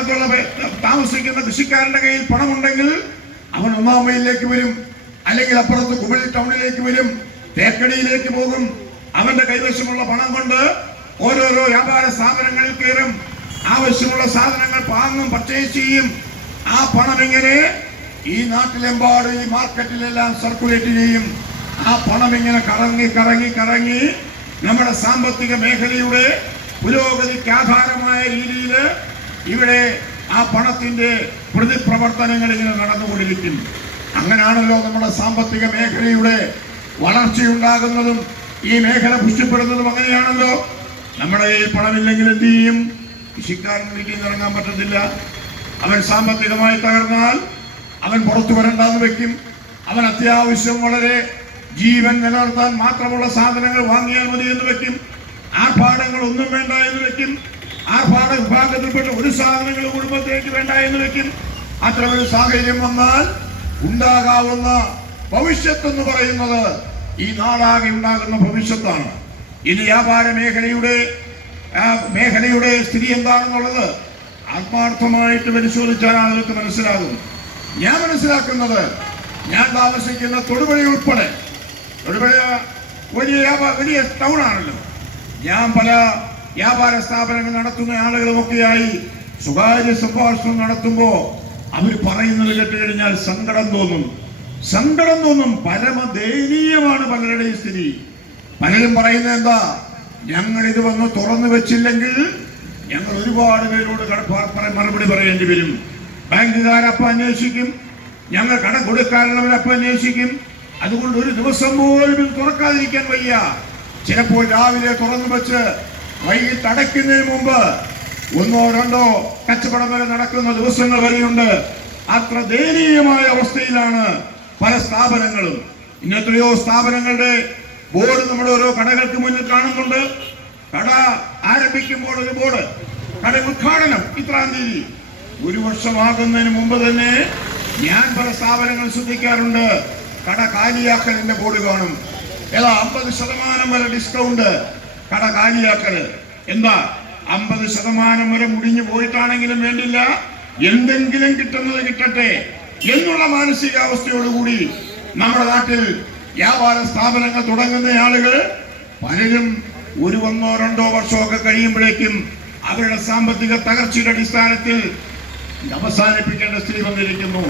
തൊട്ടടുത്തുള്ള പേ- താമസിക്കുന്ന കൃഷിക്കാരന്റെ കയ്യിൽ പണമുണ്ടെങ്കിൽ അവൻ ഒന്നാം മൈലിലേക്ക് വരും. അല്ലെങ്കിൽ അപ്പുറത്ത് കുമളി ടൗണിലേക്ക് വരും. തേക്കടിയിലേക്ക് പോകും. അവന്റെ കൈവശമുള്ള പണം കൊണ്ട് ഓരോരോ വ്യാപാര സ്ഥാപനങ്ങളിൽ കയറും. ആവശ്യമുള്ള സാധനങ്ങൾ വാങ്ങും പർച്ചേസ് ചെയ്യും. ആ പണം ഇങ്ങനെ ഈ നാട്ടിലെമ്പാട് ഈ മാർക്കറ്റിലെല്ലാം സർക്കുലേറ്റ് ചെയ്യും. ആ പണം ഇങ്ങനെ കറങ്ങി കറങ്ങി കറങ്ങി നമ്മുടെ സാമ്പത്തിക മേഖലയുടെ പുരോഗതിക്ക് ആധാരമായ രീതിയിൽ ഇവിടെ ആ പണത്തിന്റെ പ്രതിപ്രവർത്തനങ്ങൾ ഇങ്ങനെ നടന്നുകൊണ്ടിരിക്കും അങ്ങനെയാണല്ലോ നമ്മുടെ സാമ്പത്തിക മേഖലയുടെ വളർച്ചയുണ്ടാകുന്നതും ഈ മേഖല പുഷ്ടിപ്പെടുന്നതും അങ്ങനെയാണല്ലോ. നമ്മുടെ ഈ പണമില്ലെങ്കിൽ എന്ത് ചെയ്യും? കൃഷിക്കാരൻ വീട്ടിൽ നിന്ന് ഇറങ്ങാൻ പറ്റത്തില്ല. അവൻ സാമ്പത്തികമായി തകർന്നാൽ അവൻ പുറത്തു വരണ്ടെന്ന് വെക്കും. അവൻ അത്യാവശ്യം വളരെ ജീവൻ നിലനിർത്താൻ മാത്രമുള്ള സാധനങ്ങൾ വാങ്ങിയാൽ മതി എന്ന് വെക്കും. ആർഭാടങ്ങൾ ഒന്നും വേണ്ട എന്ന് വെക്കും. ആർഭാട വിഭാഗത്തിൽപ്പെട്ട ഒരു സാധനങ്ങൾ കുടുംബത്തിലേക്ക് വേണ്ട എന്ന് വെക്കും. അത്തരമൊരു സാഹചര്യം വന്നാൽ ഉണ്ടാകാവുന്ന ഭവിഷ്യത്ത് എന്ന് പറയുന്നത് ഈ നാടാകെ ഉണ്ടാകുന്ന ഭവിഷ്യത്താണ്. ഇനി വ്യാപാര മേഖലയുടെ ആ, മേഖലയുടെ സ്ഥിതി എന്താണെന്നുള്ളത് ആത്മാർത്ഥമായിട്ട് പരിശോധിച്ചാൽ ആളുകൾക്ക് മനസ്സിലാകും. ഞാൻ മനസ്സിലാക്കുന്നത് ഞാൻ താമസിക്കുന്ന തൊടുപുഴ ഉൾപ്പെടെ തൊടുപുഴ വലിയ വലിയ ടൗൺ ആണല്ലോ. ഞാൻ പല വ്യാപാര സ്ഥാപനങ്ങൾ നടത്തുന്ന ആളുകളുമൊക്കെയായി സ്വകാര്യ സംഭാഷണം നടത്തുമ്പോൾ അവർ പറയുന്നത് കേട്ട് കഴിഞ്ഞാൽ സങ്കടം തോന്നും. സങ്കടം തോന്നും. പരമദയനീയമാണ് പലരുടെയും സ്ഥിതി. പലരും പറയുന്നത് എന്താ? ഞങ്ങൾ ഇത് വന്ന് തുറന്നു വെച്ചില്ലെങ്കിൽ ഞങ്ങൾ ഒരുപാട് പേരോട് മറുപടി പറയേണ്ടി വരും. ബാങ്കുകാരപ്പം അന്വേഷിക്കും. ഞങ്ങൾ കടം കൊടുക്കാനുള്ളവരപ്പം അന്വേഷിക്കും. അതുകൊണ്ട് ഒരു ദിവസം പോലും ഇത് തുറക്കാതിരിക്കാൻ വയ്യ. ചിലപ്പോൾ രാവിലെ തുറന്നു വെച്ച് വൈകിട്ട് അടയ്ക്കുന്നതിന് മുമ്പ് ഒന്നോ രണ്ടോ കച്ചവടം വരെ നടക്കുന്ന ദിവസങ്ങൾ വരെയുണ്ട്. അത്ര ദയനീയമായ അവസ്ഥയിലാണ് പല സ്ഥാപനങ്ങളും. ഇന്ന് എത്രയോ സ്ഥാപനങ്ങളുടെ ബോർഡ് നമ്മുടെ ഓരോ കടകൾക്ക് മുന്നിൽ കാണുന്നുണ്ട്. കട ആരംഭിക്കുമ്പോൾ ഒരു ബോർഡ് കട ഉദ്ഘാടനം ഇത്രാം തീയതി. ഒരു വർഷമാകുന്നതിന് മുമ്പ് തന്നെ ഞാൻ പല സ്ഥാപനങ്ങൾ ശ്രദ്ധിക്കാറുണ്ട്. കട കാലിയാക്കലിന്റെ ബോർഡ് കാണും. ഏതാ അമ്പത് ശതമാനം വരെ ഡിസ്കൗണ്ട് കട കാലിയാക്കൽ. എന്താ? അമ്പത് ശതമാനം വരെ മുടിഞ്ഞു പോയിട്ടാണെങ്കിലും വേണ്ടില്ല. എന്തെങ്കിലും കിട്ടുന്നത് കിട്ടട്ടെ എന്നുള്ള മാനസികാവസ്ഥയോടുകൂടി നമ്മുടെ നാട്ടിൽ വ്യാപാര സ്ഥാപനങ്ങൾ തുടങ്ങുന്ന ആളുകൾ പലരും ഒരു ഒന്നോ രണ്ടോ വർഷമൊക്കെ കഴിയുമ്പോഴേക്കും അവരുടെ സാമ്പത്തിക തകർച്ചയുടെ അടിസ്ഥാനത്തിൽ അവസാനിപ്പിക്കേണ്ട സ്ഥിതി വന്നിരിക്കുന്നു.